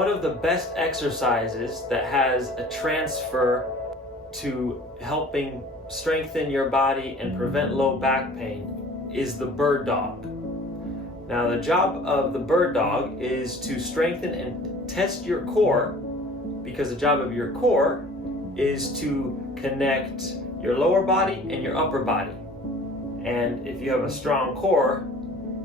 one of the best exercises that has a transfer to helping strengthen your body and prevent low back pain is the bird dog. Now, the job of the bird dog is to strengthen and test your core, because the job of your core is to connect your lower body and your upper body. And if you have a strong core,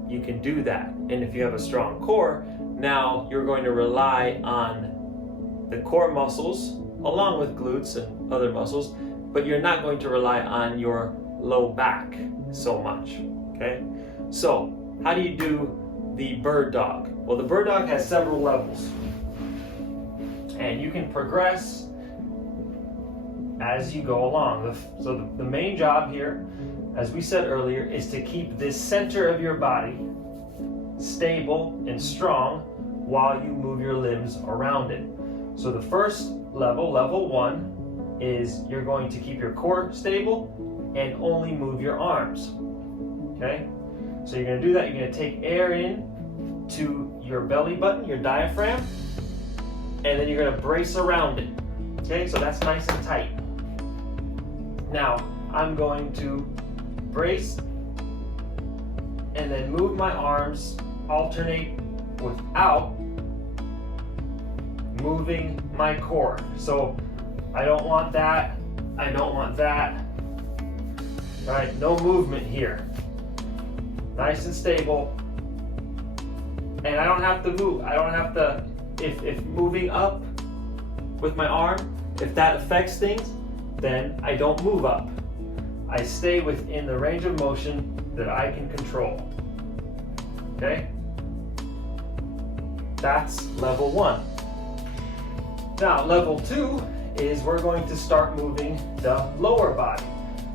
you can do that. And if you have a strong core, now you're going to rely on the core muscles along with glutes and other muscles, but you're not going to rely on your low back so much, okay? So, how do you do the bird dog? Well, the bird dog has several levels, and you can progress as you go along. So the main job here, as we said earlier, is to keep this center of your body stable and strong while you move your limbs around it. So the first level, level 1, is you're going to keep your core stable and only move your arms, okay? So you're going to do that. You're going to take air in to your belly button, your diaphragm, and then you're going to brace around it, okay? So that's nice and tight. Now, I'm going to brace and then move my arms, alternate without moving my core. So I don't want that, I don't want that, right? No movement here. Nice and stable. And I don't have to move. I don't have to, if moving up with my arm, if that affects things, then I don't move up. I stay within the range of motion that I can control. Okay? That's level 1. Now, level 2 is we're going to start moving the lower body.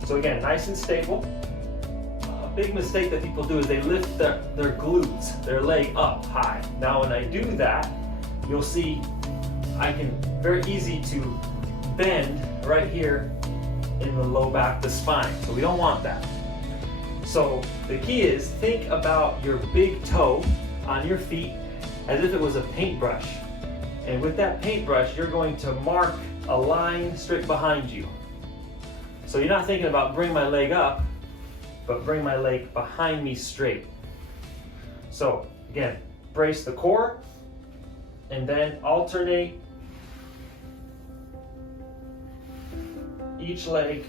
So again, nice and stable. A big mistake that people do is they lift their glutes, their leg up high. Now, when I do that, you'll see I can very easy to bend right here in the low back, the spine. So we don't want that. So the key is think about your big toe on your feet as if it was a paintbrush. And with that paintbrush, you're going to mark a line straight behind you. So you're not thinking about bring my leg up, but bring my leg behind me straight. So again, brace the core and then alternate each leg.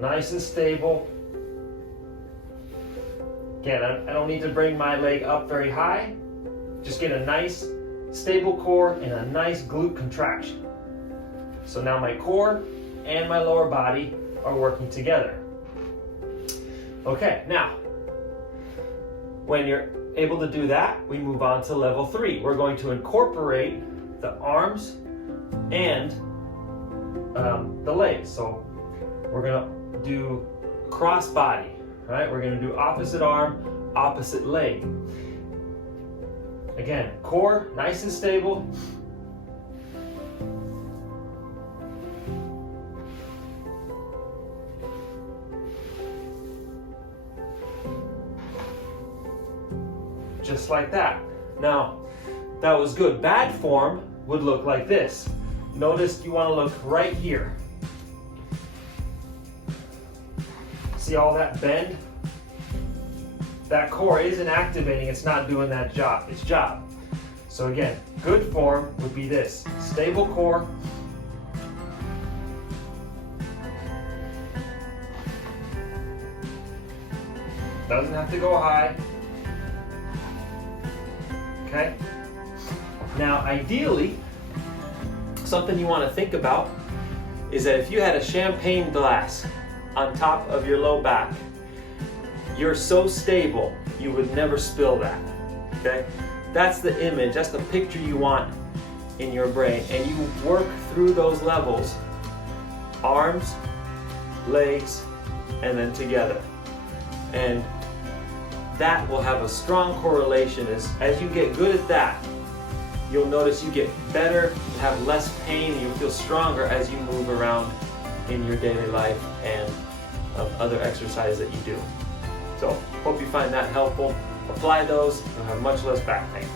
Nice and stable. Again, I don't need to bring my leg up very high. Just get a nice stable core and a nice glute contraction. So now my core and my lower body are working together. Okay, now, when you're able to do that, we move on to level 3. We're going to incorporate the arms and the legs. So we're gonna do cross body, right? We're gonna do opposite arm, opposite leg. Again, core nice and stable. Just like that. Now, that was good. Bad form would look like this. Notice you want to look right here. See all that bend? That core isn't activating, it's not doing that job, its job. So again, good form would be this. Stable core. Doesn't have to go high. Okay? Now, ideally, something you want to think about is that if you had a champagne glass on top of your low back, you're so stable, you would never spill that, okay? That's the image, that's the picture you want in your brain. And you work through those levels, arms, legs, and then together. And that will have a strong correlation. As you get good at that, you'll notice you get better, you have less pain, and you'll feel stronger as you move around in your daily life and other exercises that you do. So, hope you find that helpful. Apply those, you'll have much less back pain.